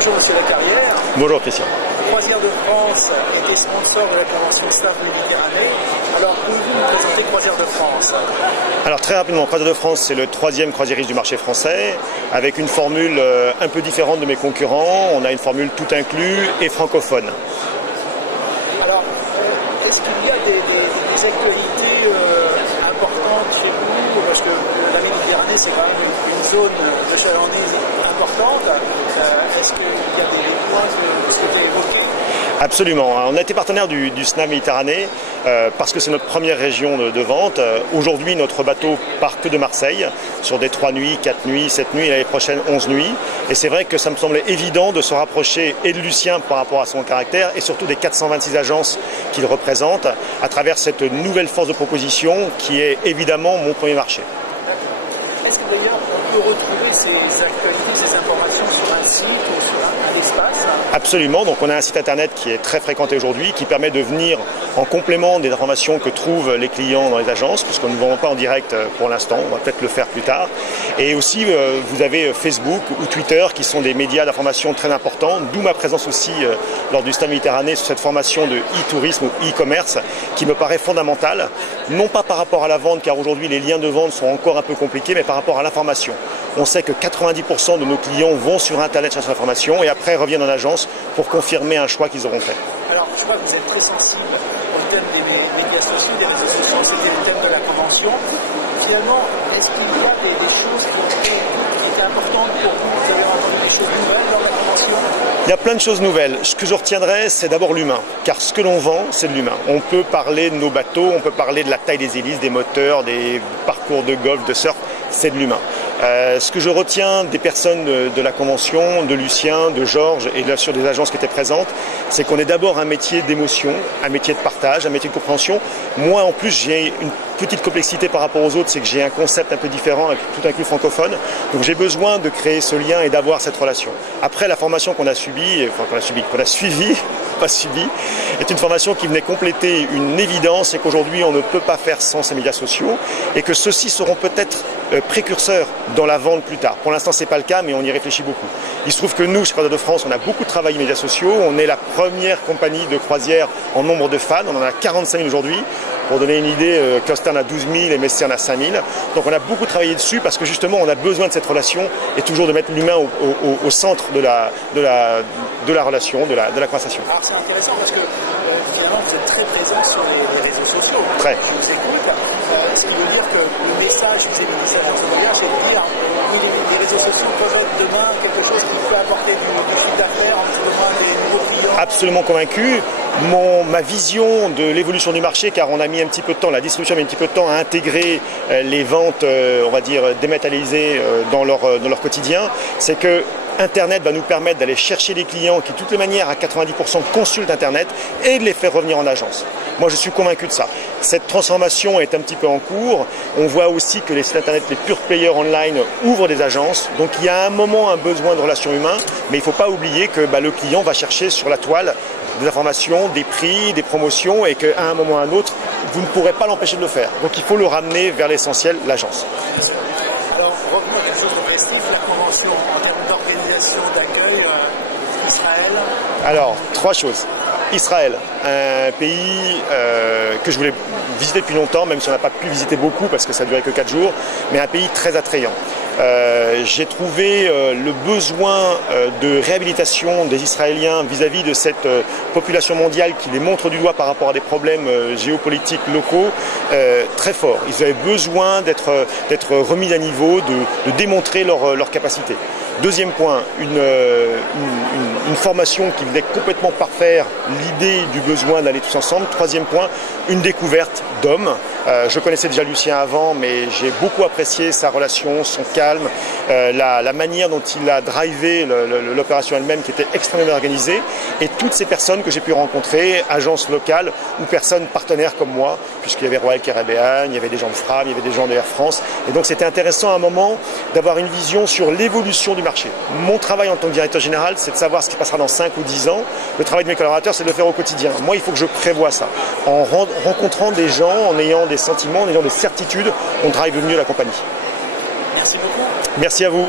Bonjour Monsieur Lacarrière. Bonjour Christian. Croisière de France était sponsor de la convention SNAF Méditerranée. Alors, pouvez-vous nous présenter Croisière de France? Alors très rapidement, Croisière de France, c'est le 3e croisiériste du marché français, avec une formule un peu différente de mes concurrents. On a une formule tout inclus et francophone. Alors, est-ce qu'il y a des actualités importantes chez vous? Parce que la Méditerranée, c'est quand même une zone de chalandise importante. Est-ce qu'il y a des points que vous souhaitez évoquer? Est-ce que d'ailleurs on peut retrouver ces actualités, ces informations sur un site ou sur un espace? Absolument, donc on a un site internet qui est très fréquenté aujourd'hui, qui permet de venir en complément des informations que trouvent les clients dans les agences, puisqu'on ne vend pas en direct pour l'instant, on va peut-être le faire plus tard. Et aussi, vous avez Facebook ou Twitter qui sont des médias d'information très importants, d'où ma présence aussi lors du SNAF Méditerranée sur cette formation de e-tourisme ou e-commerce qui me paraît fondamentale, non pas par rapport à la vente, car aujourd'hui les liens de vente sont encore un peu compliqués, mais par rapport à l'information. On sait que 90% de nos clients vont sur Internet chercher l'information et après reviennent en agence pour confirmer un choix qu'ils auront fait. Alors, je crois que vous êtes très sensible au thème des médias sociaux, des réseaux sociaux, c'était le thème de la convention. Finalement, est-ce qu'il y a des choses qui étaient importantes pour vous? Vous avez entendu des choses nouvelles dans la convention? Il y a plein de choses nouvelles. Ce que je retiendrai, c'est d'abord l'humain. Car ce que l'on vend, c'est de l'humain. On peut parler de nos bateaux, on peut parler de la taille des hélices, des moteurs, des parcours de golf, de surf, c'est de l'humain. Ce que je retiens des personnes de la convention, de Lucien, de Georges et bien sûr des agences qui étaient présentes, c'est qu'on est d'abord un métier d'émotion, un métier de partage, un métier de compréhension. Moi en plus j'ai une petite complexité par rapport aux autres, c'est que j'ai un concept un peu différent, tout inclus francophone. Donc j'ai besoin de créer ce lien et d'avoir cette relation. Après la formation qu'on a suivie, pas subi, est une formation qui venait compléter une évidence, c'est qu'aujourd'hui on ne peut pas faire sans ces médias sociaux et que ceux-ci seront peut-être précurseurs dans la vente plus tard. Pour l'instant, c'est pas le cas, mais on y réfléchit beaucoup. Il se trouve que nous, chez Croisière de France, on a beaucoup travaillé les médias sociaux. On est la première compagnie de croisière en nombre de fans. On en a 45 000 aujourd'hui. Pour donner une idée, Costa en a 12 000 et Messier en a 5 000. Donc on a beaucoup travaillé dessus parce que justement, on a besoin de cette relation et toujours de mettre l'humain au centre de la relation, de la conversation. Alors c'est intéressant parce que finalement, vous êtes très présent sur les réseaux sociaux. Très. Je vous écoute. Ce qui veut dire que le message vis-à-vis de cette entreprise, c'est de dire oui, les réseaux sociaux peuvent être demain quelque chose qui peut apporter du chiffre d'affaires en trouvant des nouveaux clients. Absolument convaincu. Ma vision de l'évolution du marché, car on a mis un petit peu de temps, la distribution a mis un petit peu de temps à intégrer les ventes, on va dire, dématérialisées dans leur quotidien, c'est que Internet va nous permettre d'aller chercher des clients qui, de toutes les manières, à 90% consultent Internet et de les faire revenir en agence. Moi, je suis convaincu de ça. Cette transformation est un petit peu en cours. On voit aussi que les sites Internet, les pure players online ouvrent des agences. Donc, il y a un moment un besoin de relations humaines, mais il ne faut pas oublier que le client va chercher sur la toile des informations, des prix, des promotions et qu'à un moment ou à un autre, vous ne pourrez pas l'empêcher de le faire. Donc, il faut le ramener vers l'essentiel, l'agence. Alors, revenons à quelque chose de précis, la convention en termes d'organisation, d'accueil, Israël. Alors, 3 choses. Israël, un pays que je voulais visiter depuis longtemps, même si on n'a pas pu visiter beaucoup parce que ça ne durait que 4 jours, mais un pays très attrayant. J'ai trouvé le besoin de réhabilitation des Israéliens vis-à-vis de cette population mondiale qui les montre du doigt par rapport à des problèmes géopolitiques locaux très fort. Ils avaient besoin d'être remis à niveau, de démontrer leur capacité. Deuxième point, une formation qui venait complètement parfaire l'idée du besoin d'aller tous ensemble. Troisième point, une découverte d'hommes. Je connaissais déjà Lucien avant, mais j'ai beaucoup apprécié sa relation, son calme, la manière dont il a drivé l'opération elle-même qui était extrêmement organisée. Et toutes ces personnes que j'ai pu rencontrer, agences locales ou personnes partenaires comme moi, puisqu'il y avait Royal Caribbean, il y avait des gens de Fram, il y avait des gens de Air France. Et donc c'était intéressant à un moment d'avoir une vision sur l'évolution du marché. Mon travail en tant que directeur général, c'est de savoir ce qui passera dans 5 ou 10 ans. Le travail de mes collaborateurs, c'est de le faire au quotidien. Moi, il faut que je prévoie ça. En rencontrant des gens, en ayant des sentiments, en ayant des certitudes, on drive mieux la compagnie. Merci beaucoup. Merci à vous.